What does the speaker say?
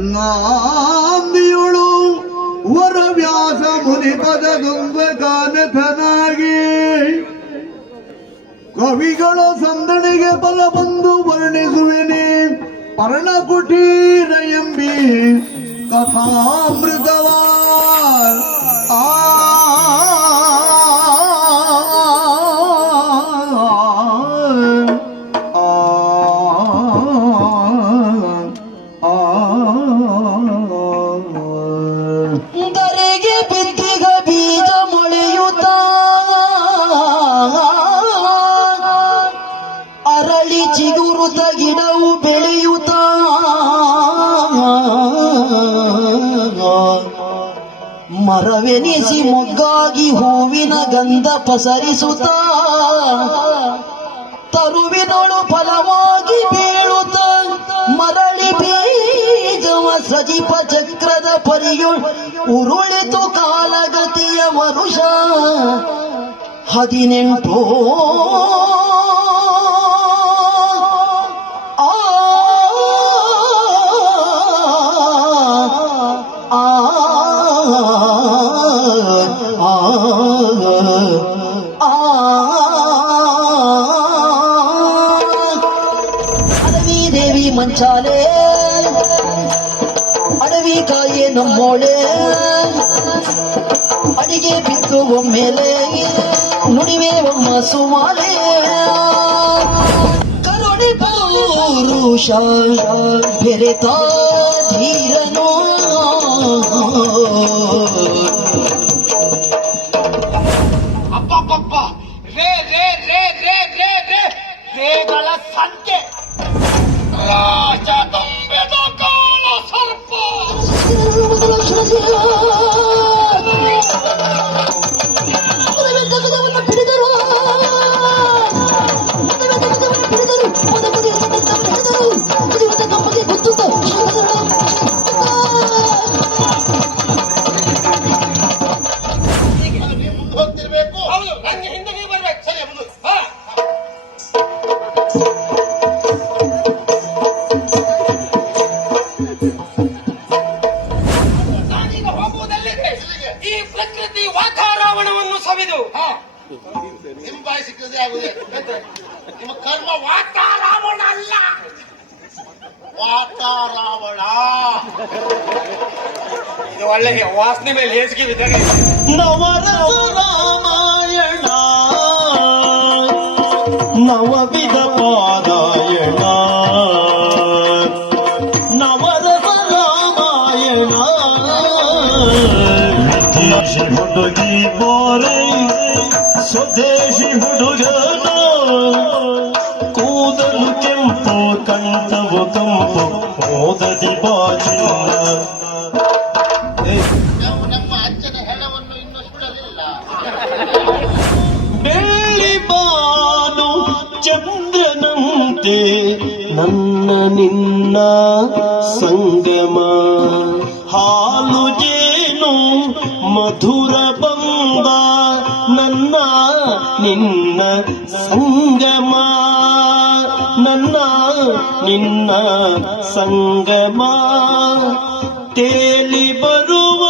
ನಾಂದಿಯುಳು ವರವ್ಯಾಸ ಮುನಿ ಮುನಿಪದ ಗಾನಥನಾಗಿ ಕವಿಗಳ ಸಂದಣಿಗೆ ಬಲ ಬಂದು ವರ್ಣಿಸುವೆನೆ. ಪರ್ಣ ಕುಟೀರ ಎಂಬಿ ಕಥಾಮೃತವ ಮರವೆನಿಸಿ ಮೊಗ್ಗಾಗಿ ಹೂವಿನ ಗಂಧ ಪಸರಿಸುತ್ತ ತರುವಿನೊಳು ಫಲವಾಗಿ ಬೀಳುತ್ತ ಮರಳಿ ಬೀಜವ ಸಜಿಪ ಚಕ್ರದ ಪರಿಯು ಉರುಳಿತು ಕಾಲಗತಿಯ ಮನುಷ್ಯ ಹದಿನೆಂಟು ಮಂಚಾಲೆ. ಅಡವಿ ಕಾಯೆ ನಮ್ಮೋಳೆ. ಅಡಿಗೆ ಬಿದ್ದು ಒಮ್ಮೆಲೆ. ನುಡಿವೆ ಒಮ್ಮ ಸುಮಾಲೆ. ಕರುಣಿ ಪೌರುಷ. ಬೆರೆತ ಧೀರನು. ಹೋಗ್ತಿರ್ಬೇಕು ಹೌದು ನಂಗೆ ಹಿಂದೆ ಬರ್ಬೇಕು. ಸರಿ ಮುಂದೆ ಪ್ರಕೃತಿ ವಾತಾವರಣವನ್ನು ಸವಿದು. ನಿಮ್ ಬಾಯಿ ಸಿಕ್ಕದೆ ಆಗುದೇ? ನಿಮ್ಮ ಕರ್ಮ ವಾತಾರಾವಣ ಅಲ್ಲ. ವಾತಾರಾವಣ ಇದು ಒಳ್ಳೆ ವಾಸನೆ ಮೇಲೆ ಹೇಸಿಗೆ ಬಿದ್ದಾಗ ನವರಸ ರಾಮಾಯಣ. ನವವಿಧ ಹುಡುಗಿ ಬೋರೈ ಸ್ವದೇಶಿ ಹುಡುಗನ. ಕೂದಲು ಕೆಂಪು ಕಂಠವು ಕಂಪು ಓದದಿ ಬಾಚಿಲ್ಲ ನಾವು ನಮ್ಮ ಅಜ್ಜನ ಹೆಣವನ್ನು ಇನ್ನೂ ಸುಡಲಿಲ್ಲ. ಬೆಳ್ಳಿ ಬಾನು ಚಂದ್ರನಂತೆ ನನ್ನ ನಿನ್ನ ಸಂಗಮ. ಹಾಲು ಮಧುರ ಬಂದ ನನ್ನ ನಿನ್ನ ಸಂಗಮ. ನನ್ನ ನಿನ್ನ ಸಂಗಮ. ತೇಲಿ ಬರುವ